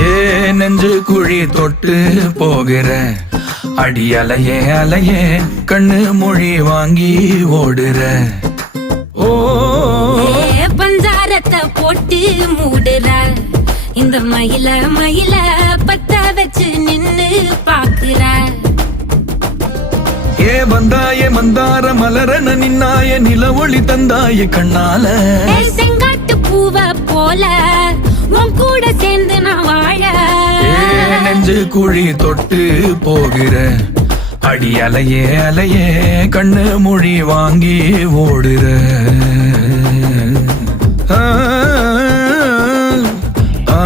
ஏ நெஞ்சு குழி தொட்டு போகிற அடி அலையே அலையே கண்ணு மொழி வாங்கி ஓடுற. ஓ பஞ்சாரத்தை போட்டு மூடுற இந்த மயில மயில பத்த வச்சு நின்னு பாக்குற. ஏ வந்தாய மந்தார மலரன நின்னாய நில ஒளி தந்தாய கண்ணால. செங்காட்டு பூவ போல உன் கூட சேர்ந்து நான் வாழ. நெஞ்சு குழி தொட்டு போகிற அடி அலையே அலையே கண்ணு மொழி வாங்கி ஓடுற. ஆ ஆ